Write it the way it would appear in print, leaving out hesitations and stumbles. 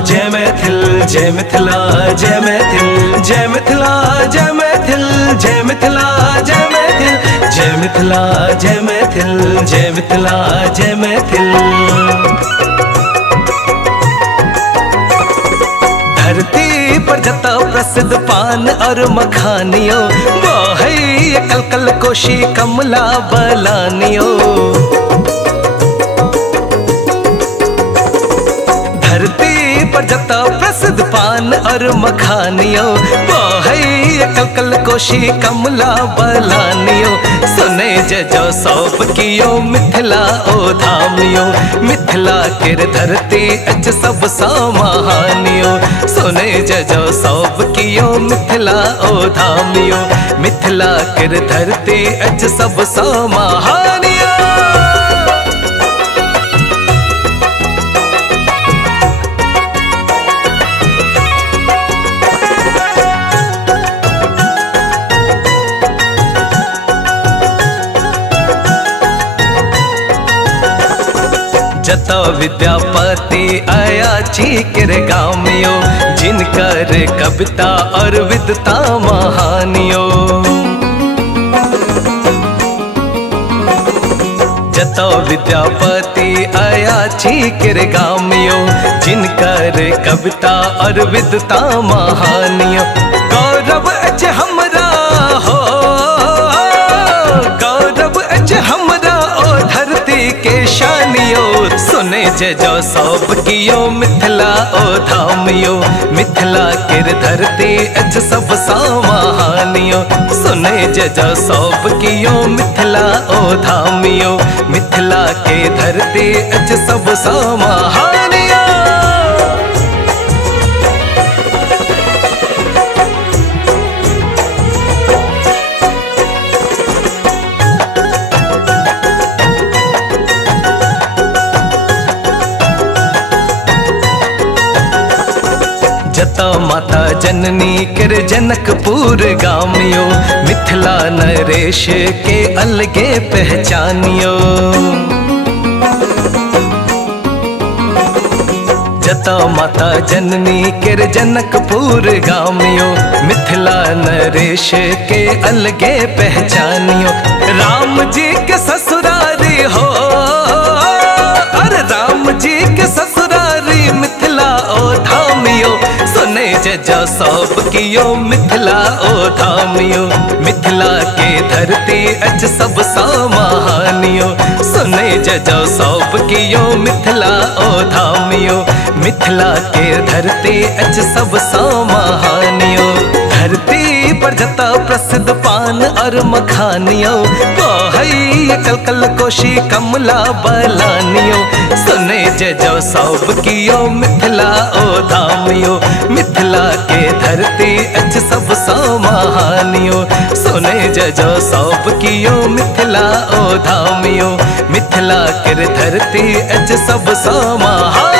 जय मैथिल, जय मिथिला, जय मैथिल, जय मिथिला, जय मैथिल, जय मिथिला, जय मैथिल, जय मिथिला, जय मैथिल, जय मिथिला, जय मैथिल। धरती पर जता प्रसिद्ध पान और मखानियो, वो है ये कलकल कोशी कमला बलानियो। धरती पर जता प्रसिद्ध पान और मखानियो, वो है ये कलकल कोशी कमला बलानियो। सुने जजो सौंप कियो मिथिला ओ धामियो, मिथिला केर धरती अच सब सा महानियो। सुने जजो सौंप कियो मिथिला ओ धामियो, मिथिला केर धरती अच सब सा महानियो। जता विद्यापति आया चीकर गामियो, जिनकर कविता और विद्वता महानियो। जता विद्यापति आया चीकर गामियो, जिनकर कविता और विद्वता महानियो। गौरव अच हमरा हो, गौरव अच हमरा ओ धरती के शानियो। सुने जजो सौंप कियो मिथिला ओ धामियो, मिथिला केर धरती अच सब सा महानियो। सुने जजो सौंप कियो मिथिला ओ धामियो, मिथिला के धरती अच सब सा महानियो। जता माता जननी कर जनकपुर गामियो, मिथिला नरेश के अलगे पहचानियो। जता माता जननी कर जनकपुर गामियो, मिथिला नरेश के अलगे पहचानियो। राम जी के ससुरारी हो, अरे राम जी के ससुरारी मिथिला ओ धामियो। सुने जजो सौंप कियो मिथिला ओ धामियो, मिथिला के धरती अच सब सा महानियो। सुने जजो सौंप कियो मिथिला ओ धामियो, मिथिला के धरती अच सब सा महानियो। धरती पर जता प्रसिद्ध पान और मखानियो, वो है ये कलकल कोशी कमला बलानियो। सुने जजो सौंप कियो मिथिला ओ धामियो, मिथिला के धरती अच सब सा महानियो। सुने जजो सौंप कियो मिथिला ओ धामियो, मिथिला के धरती अच सब सा महानियो।